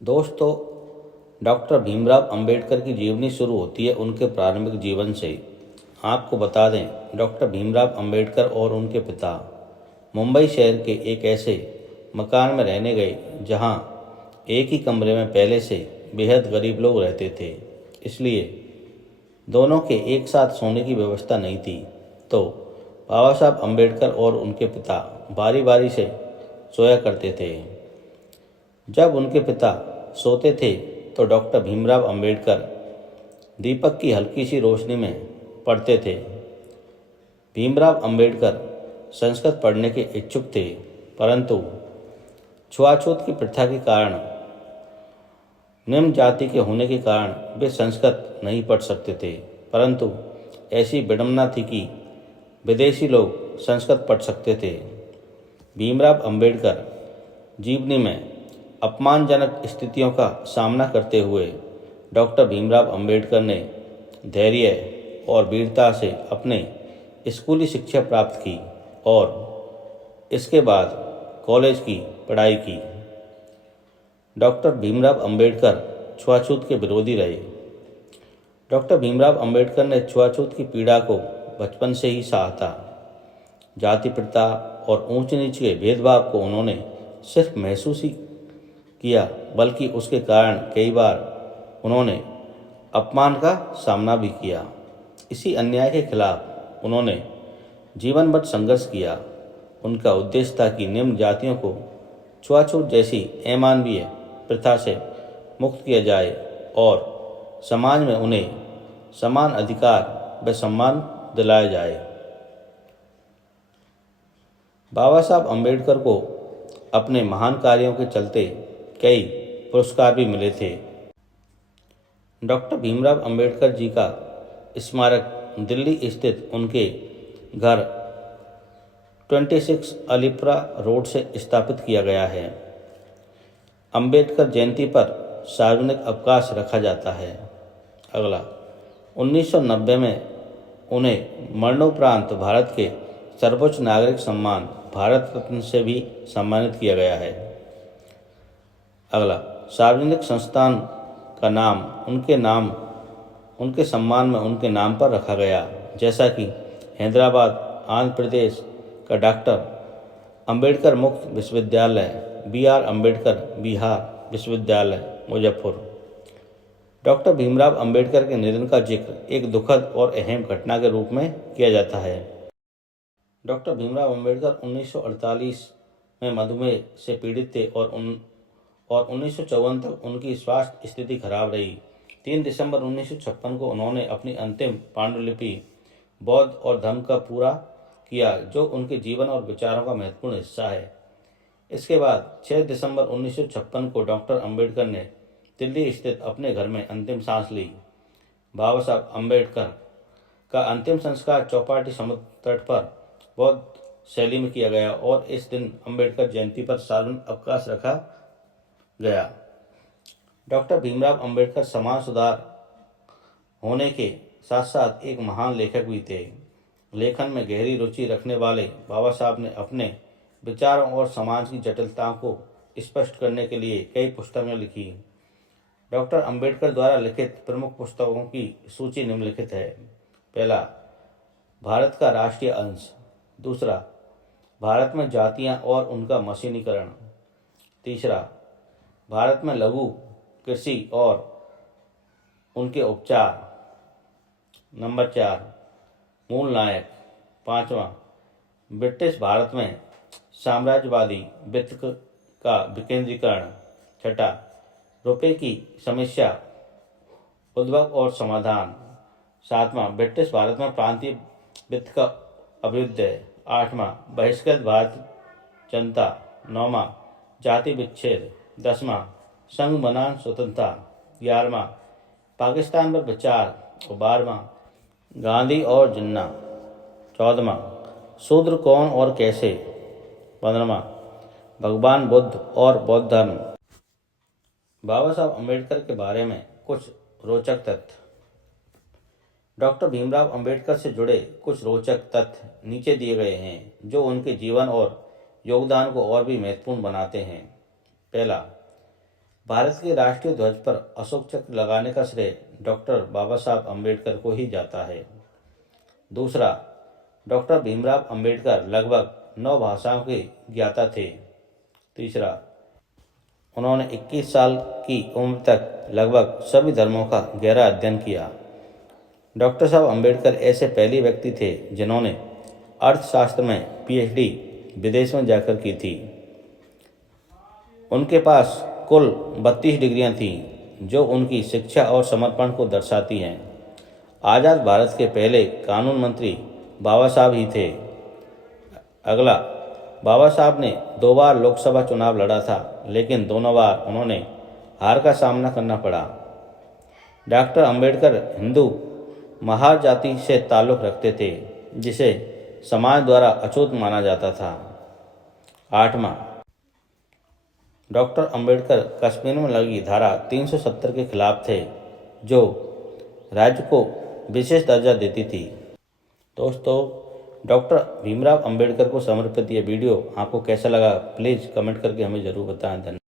दोस्तों, डॉक्टर भीमराव अंबेडकर की जीवनी शुरू होती है उनके प्रारंभिक जीवन से। आपको बता दें, डॉक्टर भीमराव अंबेडकर और उनके पिता मुंबई शहर के एक ऐसे मकान में रहने गए जहां एक ही कमरे में पहले से बेहद गरीब लोग रहते थे। इसलिए दोनों के एक साथ सोने की व्यवस्था नहीं थी। तो बाबा साहब अंबेडकर और उनके पिता बारी बारी से सोया करते थे। जब उनके पिता सोते थे तो डॉक्टर भीमराव अंबेडकर दीपक की हल्की सी रोशनी में पढ़ते थे। भीमराव अंबेडकर संस्कृत पढ़ने के इच्छुक थे, परंतु छुआछूत की प्रथा के कारण, निम्न जाति के होने के कारण वे संस्कृत नहीं पढ़ सकते थे। परंतु ऐसी विडंबना थी कि विदेशी लोग संस्कृत पढ़ सकते थे। भीमराव अंबेडकर जीवनी में अपमानजनक स्थितियों का सामना करते हुए डॉक्टर भीमराव अंबेडकर ने धैर्य और वीरता से अपने स्कूली शिक्षा प्राप्त की और इसके बाद कॉलेज की पढ़ाई की। डॉक्टर भीमराव अंबेडकर छुआछूत के विरोधी रहे। डॉक्टर भीमराव अंबेडकर ने छुआछूत की पीड़ा को बचपन से ही सहा था। जाति प्रथा और ऊंच नीच के भेदभाव को उन्होंने सिर्फ महसूस ही किया, बल्कि उसके कारण कई बार उन्होंने अपमान का सामना भी किया। इसी अन्याय के खिलाफ उन्होंने जीवन भर संघर्ष किया। उनका उद्देश्य था कि निम्न जातियों को छुआछूत जैसी अमानवीय प्रथा से मुक्त किया जाए और समाज में उन्हें समान अधिकार व सम्मान दिलाया जाए। बाबा साहब अंबेडकर को अपने महान कार्यों के चलते कई पुरस्कार भी मिले थे। डॉक्टर भीमराव अंबेडकर जी का स्मारक दिल्ली स्थित उनके घर 26 अलीपुरा रोड से स्थापित किया गया है। अंबेडकर जयंती पर सार्वजनिक अवकाश रखा जाता है। अगला, 1990 में उन्हें मरणोपरांत भारत के सर्वोच्च नागरिक सम्मान भारत रत्न से भी सम्मानित किया गया है। अगला, सार्वजनिक संस्थान का नाम उनके सम्मान में उनके नाम पर रखा गया, जैसा कि हैदराबाद आंध्र प्रदेश का डॉक्टर अंबेडकर मुक्त विश्वविद्यालय, BR अम्बेडकर बिहार विश्वविद्यालय मुजफ्फर। डॉक्टर भीमराव अंबेडकर के निधन का जिक्र एक दुखद और अहम घटना के रूप में किया जाता है। डॉक्टर भीमराव अंबेडकर 1948 में मधुमेह से पीड़ित थे और 1954 तक उनकी स्वास्थ्य स्थिति खराब रही। 3 दिसंबर 1956 को उन्होंने अपनी अंतिम पांडुलिपि बौद्ध और धम्म का पूरा किया, जो उनके जीवन और विचारों का महत्वपूर्ण हिस्सा है। इसके बाद 6 दिसंबर 1956 को डॉक्टर अंबेडकर ने दिल्ली स्थित अपने घर में अंतिम सांस ली। बाबा साहब अंबेडकर का अंतिम संस्कार चौपाटी समुद्र तट पर बौद्ध शैली में किया गया और इस दिन अंबेडकर जयंती पर सार्वजनिक अवकाश रखा गया। डॉक्टर भीमराव अंबेडकर समाज सुधार होने के साथ साथ एक महान लेखक भी थे। लेखन में गहरी रुचि रखने वाले बाबा साहब ने अपने विचारों और समाज की जटिलताओं को स्पष्ट करने के लिए कई पुस्तकें लिखी। डॉक्टर अंबेडकर द्वारा लिखित प्रमुख पुस्तकों की सूची निम्नलिखित है। पहला, भारत का राष्ट्रीय अंश। दूसरा, भारत में जातियां और उनका मशीनीकरण। तीसरा, भारत में लघु कृषि और उनके उपचार। नंबर 4, मूल नायक। पांचवा, ब्रिटिश भारत में साम्राज्यवादी वित्त का विकेंद्रीकरण। छठा, रुपये की समस्या, उद्भव और समाधान। सातवां, ब्रिटिश भारत में प्रांतीय वित्त का अभ्युदय। आठवां, बहिष्कृत भारत जनता। नौवां, जाति विच्छेद। 10वां, संघ बनाम स्वतंत्रता। 11वां, पाकिस्तान पर विचार। 12वां, गांधी और जिन्ना। 14वां, शूद्र कौन और कैसे। 15वां, भगवान बुद्ध और बौद्ध धर्म। बाबा साहब अंबेडकर के बारे में कुछ रोचक तथ्य। डॉक्टर भीमराव अंबेडकर से जुड़े कुछ रोचक तथ्य नीचे दिए गए हैं, जो उनके जीवन और योगदान को और भी महत्वपूर्ण बनाते हैं। पहला, भारत के राष्ट्रीय ध्वज पर अशोक चक्र लगाने का श्रेय डॉक्टर बाबा साहब अम्बेडकर को ही जाता है। दूसरा, डॉक्टर भीमराव अम्बेडकर लगभग 9 भाषाओं के ज्ञाता थे। तीसरा, उन्होंने 21 साल की उम्र तक लगभग सभी धर्मों का गहरा अध्ययन किया। डॉक्टर साहब अम्बेडकर ऐसे पहले व्यक्ति थे जिन्होंने अर्थशास्त्र में पीएचडी विदेश में जाकर की थी। उनके पास कुल 32 डिग्रियां थीं, जो उनकी शिक्षा और समर्पण को दर्शाती हैं। आज़ाद भारत के पहले कानून मंत्री बाबा साहब ही थे। अगला, बाबा साहब ने 2 बार लोकसभा चुनाव लड़ा था, लेकिन दोनों बार उन्होंने हार का सामना करना पड़ा। डॉक्टर अम्बेडकर हिंदू महाजाति से ताल्लुक़ रखते थे, जिसे समाज द्वारा अछूत माना जाता था। 8वां, डॉक्टर अम्बेडकर कश्मीर में लगी धारा 370 के खिलाफ थे, जो राज्य को विशेष दर्जा देती थी। दोस्तों, डॉक्टर भीमराव अम्बेडकर को समर्पित ये वीडियो आपको कैसा लगा, प्लीज़ कमेंट करके हमें ज़रूर बताएं। धन्यवाद।